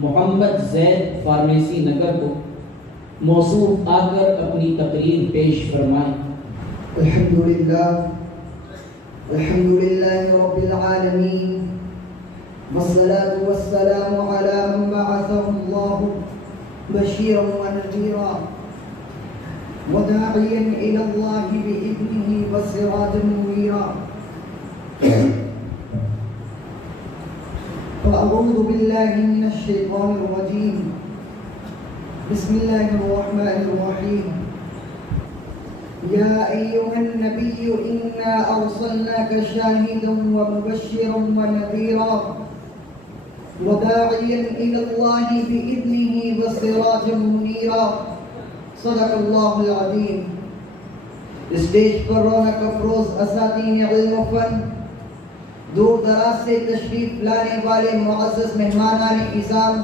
محمد زید pharmacy Nagar کو موصوف آ کر اپنی تقریر پیش فرمائیں۔ الحمدللہ رب العالمین والصلاة والسلام على من بعثه الله بشيرا ونذيرا وداعيا إلى الله بإذنه وسراجا منيرا فأعوذ بالله من الشيطان الرجيم بسم الله الرحمن الرحيم يا أيها النبي إنا أرسلناك شاهدا ومبشرا ونذيرا وداعيا إلى الله بإذنه وسراجا منيرا صدق الله العظيم۔ اسٹیج پر رونق افروز اساتین علم و فن، دور دراز سے تشریف لانے والے معزز مہمانان اعظام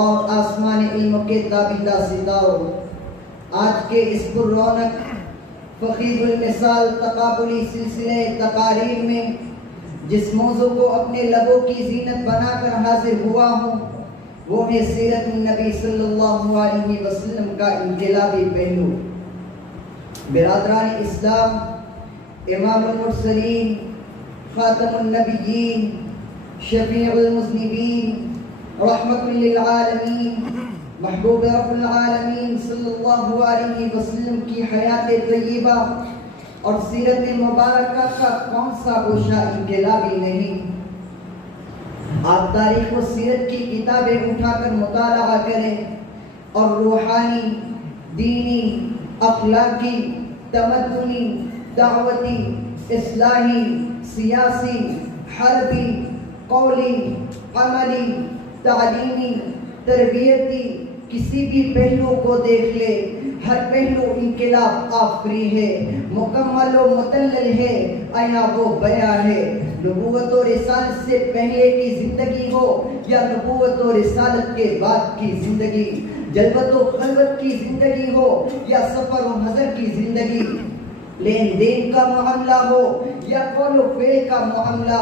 اور آسمان علم کے تابندہ ستاروں، آج کے اس پر رونق فخر المثال تقابلی سلسلے تقاریر میں جس موضوع کو اپنے لبوں کی زینت بنا کر حاضر ہوا ہوں وہ ہے سیرت النبی صلی اللہ علیہ وسلم کا انقلابی پہلو۔ برادران اسلام، امام المرسلین، خاتم النبیین، شفیع المذنبین، رحمت للعالمین، محبوب رب العالمین صلی اللہ علیہ وسلم کی حیات طیبہ اور سیرت مبارکہ کا کون سا گوشہ انقلابی نہیں؟ آپ تاریخ و سیرت کی کتابیں اٹھا کر مطالعہ کریں اور روحانی، دینی، اخلاقی، تمدنی، دعوتی، اصلاحی، سیاسی، حربی، قولی، عملی، تعلیمی، تربیتی کسی بھی پہلو کو دیکھ لے، ہر پہلو انقلاب آفری ہے، مکمل و متلل ہے، آیا وہ بیاں ہے۔ نبوت و رسالت سے پہلے کی زندگی ہو یا نبوت و رسالت کے بعد کی زندگی، جلوت و خلوت کی زندگی ہو یا سفر و حضر کی زندگی، لین دین کا معاملہ ہو یا قول و فعل کا معاملہ،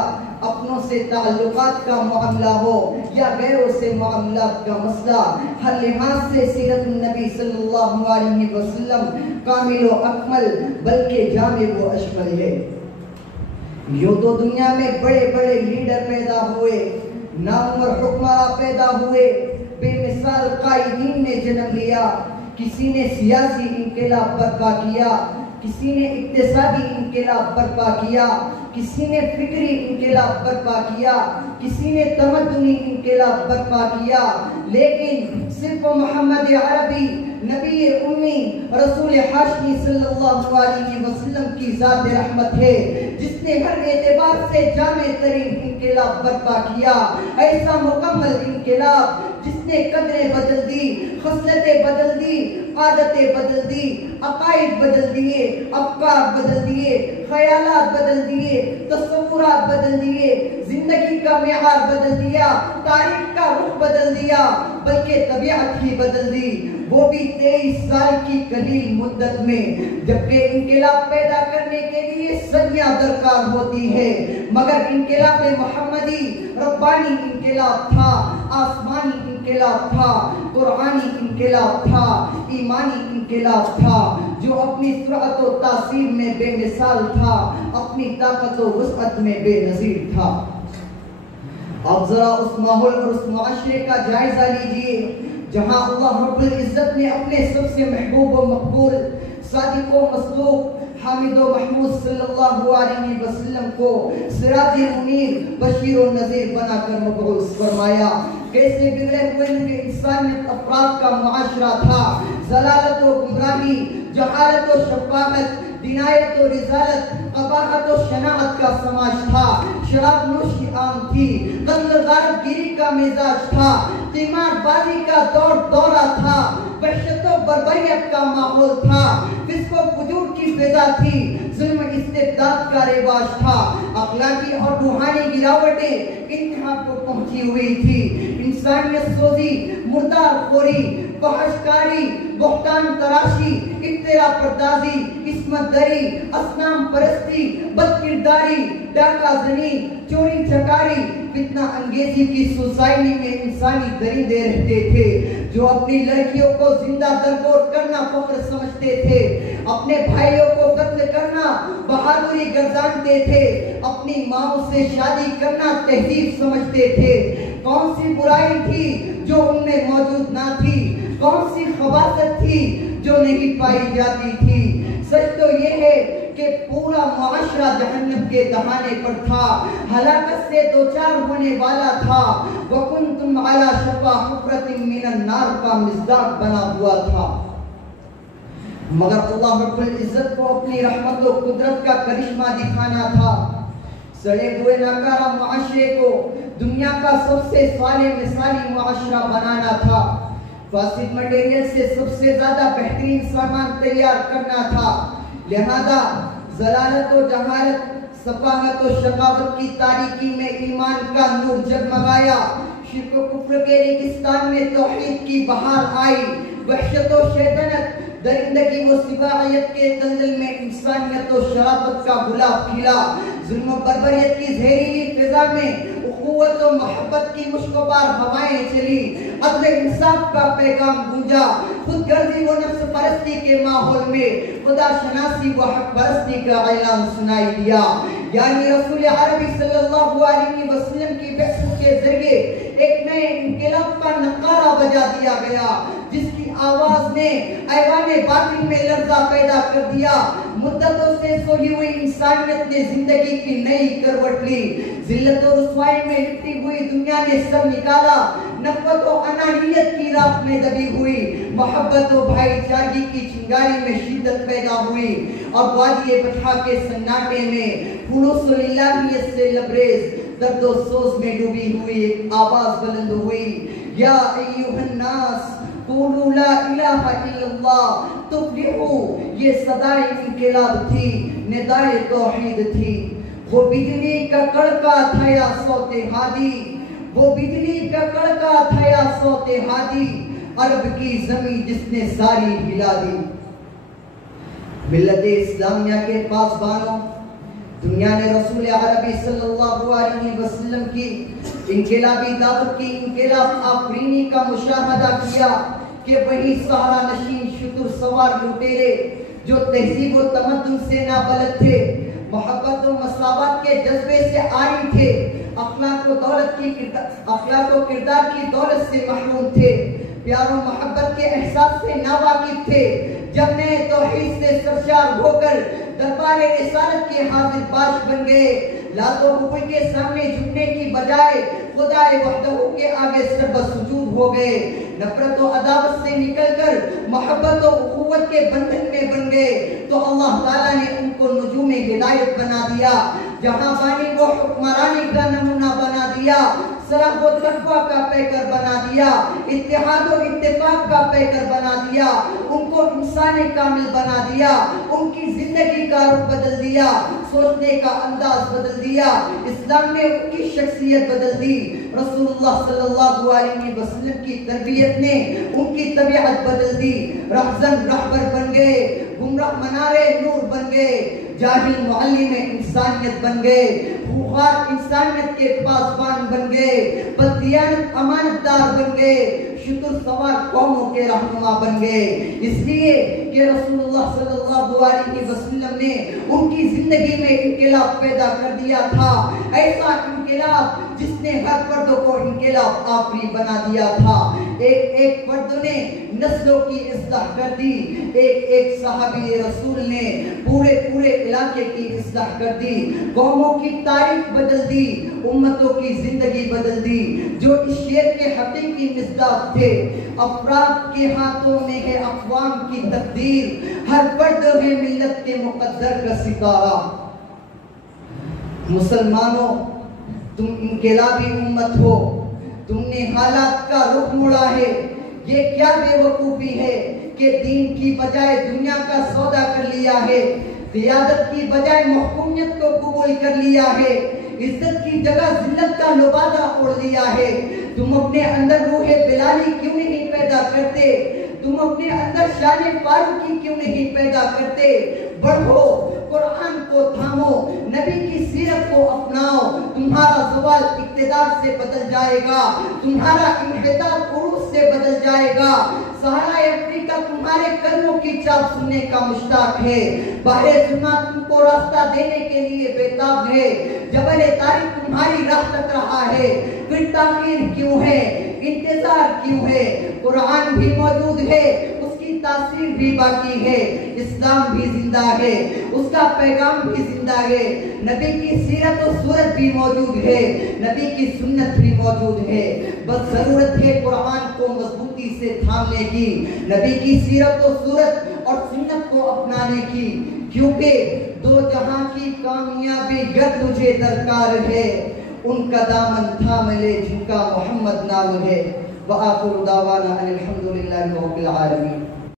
اپنوں سے تعلقات کا معاملہ ہو یا غیروں سے معاملات کا مسئلہ، ہر لحاظ سے سیرت النبی صلی اللہ علیہ وسلم کامل و اکمل بلکہ جامع و اشمل ہے۔ یوں تو دنیا میں بڑے بڑے لیڈر پیدا ہوئے، نامور حکمراں پیدا ہوئے، بے مثال قائدین نے جنم لیا، کسی نے سیاسی انقلاب برپا کیا، کسی نے اقتصادی انقلاب برپا کیا، کسی نے فکری انقلاب برپا کیا، کسی نے تمدنی انقلاب برپا کیا، لیکن صرف محمد عربی نبی امی رسول ہاشمی صلی اللہ علیہ وسلم کی ذات رحمت ہے جس نے ہر اعتبار سے جامع ترین انقلاب برپا کیا، ایسا مکمل انقلاب جس نے قدریں بدل دی، خصلتیں بدل دی، عادتیں بدل دی، عقائد بدل دیے، افکار بدل دیے، خیالات بدل دیے، تصورات بدل دیے، زندگی کا معیار بدل دیا، تاریخ کا رخ بدل دیا، بلکہ طبیعت ہی بدل دی، وہ بھی 23 سال کی قلیل مدت میں، جبکہ انقلاب پیدا کرنے کے لیے صدیاں درکار ہوتی ہے، مگر انقلاب محمدی ربانی انقلاب تھا، آسمانی انقلاب تھا، قرآنی انقلاب تھا، ایمانی انقلاب تھا، جو اپنی سرعت و تاثیر میں بے مثال تھا، اپنی طاقت و وسعت میں بے نظیر تھا۔ اب ذرا اس ماحول اور اس معاشرے کا جائزہ لیجئے جہاں اللہ رب العزت نے اپنے سب سے محبوب و مقبول، صادق و مصدوق، حامد و محمود صلی اللہ علیہ وسلم کو سراج منیر، بشیر و نذیر بنا کر مبعوث فرمایا۔ کیسے بگڑے ہوئے انسانیت افراد کا معاشرہ تھا، ضلالت و گمراہی، جہالت و شفافت، دنایت و رسالت، قباحت و شناعت کا سماج تھا، شراب نوشی عام تھی، قتل غارت گیری کا مزاج تھا، قمار بازی کا دورہ تھا، وحشت و بربریت کا ماحول تھا، فسق و فجور کی فضا تھی، ظلم استبداد کا رواج تھا، اخلاقی اور روحانی گراوٹیں انتہا کو پہنچی ہوئی تھی، انسانیت سوزی، مردار خوری، فحشکاری، بہتان تراشی، افترا پردازی، عصمت دری، اصنام پرستی، بد کرداری، ڈاکہ زنی، چوری چکاری، فتنہ انگیزی کی سوسائٹی میں انسانی درندے رہتے تھے جو اپنی لڑکیوں کو زندہ درگور کرنا فخر سمجھتے تھے، اپنے بھائیوں کو قتل کرنا بہادری گردانتے تھے، اپنی ماں سے شادی کرنا تہذیب سمجھتے تھے۔ کون سی برائی تھی جو ان میں موجود نہ تھی؟ کون سی خباثت تھی جو نہیں پائی جاتی تھی؟ سچ تو یہ ہے کہ پورا معاشرہ جہنم کے دہانے پر تھا، ہلاکت سے دوچار ہونے والا تھا۔ وَكُنْتُمْ عَلَى شَفَا حُفْرَةٍ مِّنَ النَّارِ کا مصداق بنا ہوا تھا۔ مگر اللہ رب العزت کو اپنی رحمت و قدرت کا کرشمہ دکھانا تھا، سڑے ہوئے ناکارہ معاشرے کو دنیا کا سب سے صالح مثالی معاشرہ بنانا تھا، فاسد مٹیریل سے سب سے زیادہ بہترین سامان تیار کرنا تھا۔ لہذا ضلالت و جہالت، سفاہت و شقاوت کی تاریکی میں ایمان کا نور جگمگایا، شرک و کفر کے ریگستان میں توحید کی بہار آئی، وحشت و شیطنت، درندگی و سباعیت کے دلدل میں انسانیت و شرافت کا گلاب کھلا، ظلم و بربریت کی زہریلی فضا میں اخوت و محبت کی مشکبار ہوائیں چلی، عدل انصاف کا پیغام گونجا، خود غرضی و نفس پرستی کے ماحول میں خدا شناسی و حق پرستی کا اعلان سنائی دیا۔ یعنی رسول عربی صلی اللہ علیہ وسلم کی بعثت کے ذریعے ایک نئے انقلاب کا نقارہ بجا دیا گیا، جس کی آواز نے ایوان باطن میں لرزہ پیدا کر دیا۔ مدتوں سے سوئی ہوئی انسانیت نے زندگی کی نئی کروٹ لی، ذلت و رسوائی میں لپٹی ہوئی دنیا نے سر نکالا، نفرت و انانیت کی راہ میں دبی ہوئی، محبت و بھائی چارگی کی چنگاری میں شدت پیدا ہوئی، اور وادی بطحا کے سناٹے میں خلوص الہیت سے لبریز درد و سوز میں ڈوبی ہوئی ایک آواز بلند ہوئی، یا ایوہ الناس قولوا لا الہ الا اللہ تفلحوا۔ یہ صدائے انقلاب تھی، ندائے توحید تھی، وہ بجلی کا کڑکا تھا یا صوت ہادی، وہ بجلی کا کڑکا تھا یا صوت ہادی، عرب کی زمین جس نے ساری ہلا دی۔ ملت اسلامیہ کے پاسبانوں، دنیا نے رسول عربی صلی اللہ علیہ وسلم کی انقلابی دعوت کی انقلاب آفرینی کا مشاہدہ کیا کہ وہی سہارا نشین شتر سوار لٹیرے جو تہذیب و تمدن سے نابلد تھے، محبت و مساوات کے جذبے سے عاری تھے، اخلاق و کردار کی دولت سے محروم تھے، پیار و محبت کے احساس سے ناواقف تھے، جب نئے توحید سے سرشار ہو کر دربار رسالت کے حاضر باش بن گئے، لات و حبل کے سامنے جھکنے کی بجائے خدا وحدہ کے آگے سر سجود ہو گئے، نفرت و عداوت سے نکل کر محبت و اخوت کے بندھن میں بن گئے، تو اللہ تعالیٰ نے ان کو نجوم ہدایت بنا دیا، جہاں بانی کو حکمرانی کا نمونہ بنا دیا، صلاح و تقوی کا پیکر بنا دیا، اتحاد و اتفاق کا پیکر بنا دیا، ان کو انسان کامل بنا دیا، ان کی زندگی کا رخ بدل دیا، سوچنے کا انداز بدل دیا، اسلام نے ان کی شخصیت بدل دی، رسول اللہ صلی اللہ علیہ وسلم کی تربیت نے ان کی طبیعت بدل دی، رہزن رہبر بن گئے، گمراہ منارے نور بن گئے، جاہل معلم انسانیت بن گئے، خوخار انسانیت کے پاسبان بن گئے، بددیانت امانتدار بن گئے، شتر سوار قوموں کے رہنما بن گئے، اس لیے کہ رسول اللہ صلی اللہ علیہ وسلم نے ان کی زندگی میں انقلاب پیدا کر دیا تھا، ایسا انقلاب جس نے ہر فرد کو انقلاب آفری بنا دیا تھا، ایک ایک فرد نے نسلوں کی اصلاح کر دی، ایک ایک صحابی رسول نے پورے علاقے کی اصلاح کر دی، قوموں کی تاریخ بدل دی، امتوں کی زندگی بدل دی، جو اس شعر کے حقیقی مصداق تھے، افراد کے ہاتھوں میں ہے اقوام کی تقدیر، ہر فرد ہے ملت کے مقدر کا ستارہ۔ مسلمانوں، تم انقلابی امت ہو، تم نے حالات کا رخ موڑا ہے، یہ کیا بے وقوفی ہے کہ دین کی بجائے دنیا کا سودا کر لیا ہے، قیادت کی بجائے محکومیت کو قبول کر لیا ہے، عزت کی جگہ ذلت کا لبادہ اوڑھ لیا ہے، تم اپنے اندر روح بلالی کیوں نہیں پیدا پیدا کرتے؟ تم اپنے اندر شان فاروقی کیوں نہیں پیدا کرتے؟ بڑھو، قرآن کو تھامو، نبی کی سیرت کو اپناؤ، تمہارا زوال اقتدار سے بدل جائے گا، تمہارا انحطاط عروج سے بدل جائے گا۔ صحرائے افریقہ تمہارے قدموں کی چاپ سننے کا مشتاق ہے، باہر ظلمات تم کو راستہ دینے کے لیے بےتاب ہے، جبل طارق تمہاری راہ تک رہا ہے، پھر تاخیر کیوں ہے، انتظار کیوں ہے؟ قرآن بھی موجود ہے، اس کی تاثیر بھی باقی ہے، اسلام بھی زندہ ہے، اس کا پیغام بھی زندہ ہے، نبی کی سیرت و صورت بھی موجود ہے، نبی کی سنت بھی موجود ہے، بس ضرورت ہے قرآن کو مضبوطی سے تھامنے کی، نبی کی سیرت و صورت اور سنت کو اپنانے کی، کیونکہ دو جہاں کی کامیابی گر تجھے درکار ہے، ان کا دامن تھام لے جن کا محمد نام ہے۔ وآخر دعوانا ان الحمدللہ رب العالمین۔